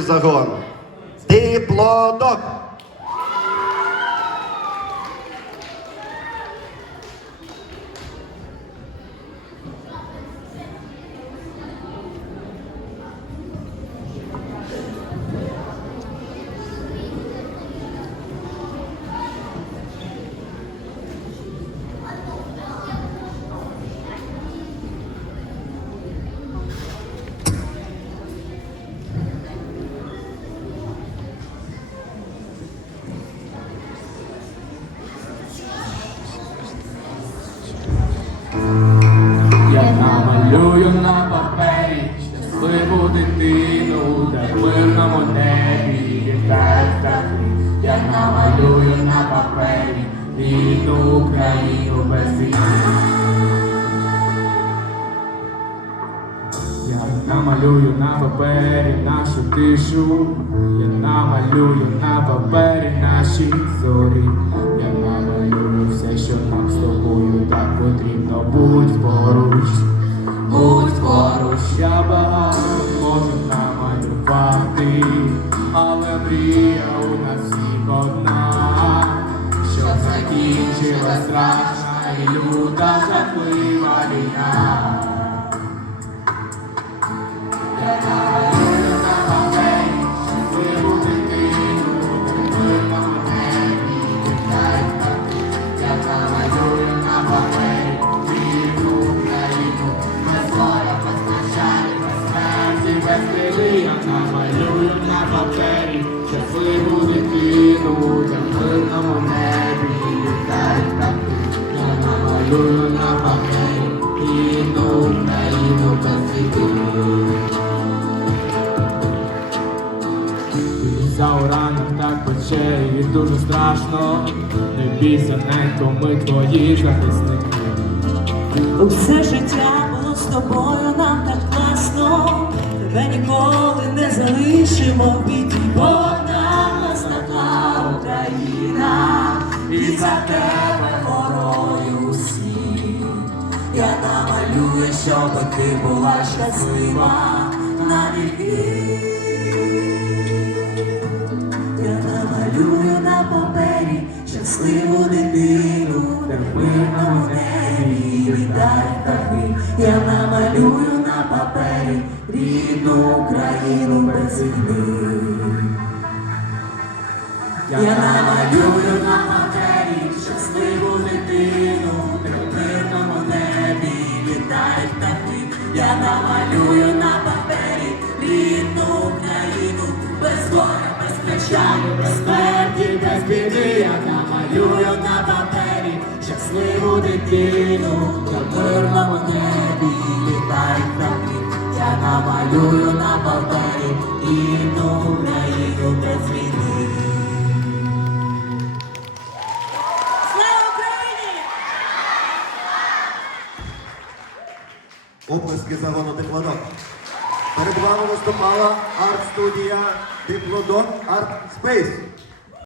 Загон. Диплодок. Рідну Україну без війни. Я намалюю на папері нашу тишу, я намалюю на папері наші зорі, я намалюю все, що нам з тобою так потрібно. Будь поруч, будь поруч, я багато можу намалювати, але мрія у нас всіх одна, закінчилась страшна і люта жахлива війна. Я намалюю на папері щасливу дитину, де в мирному За ураном так пече і дуже страшно. Не бійся, ненько, ми твої захисники. Усе життя було з тобою, нам так класно, тебе ніколи не залишимо в біді, бо нас така Україна, і за тебе щоб ти була щаслива на віки. Я намалюю на папері щасливу дитину, в мирному небі літають птахи. Я намалюю на папері рідну Україну без війни. Я намалюю Я намалюю на папері рідну Україну без горя, без печалі, без смерті, без біди. Я намалюю на папері щасливу дитину, в мирному небі літають птахи. Я намалюю на папері рідну Україну без війни. Оплески загону Диплодок. Перед вами виступала арт-студія Диплодок Арт Спейс.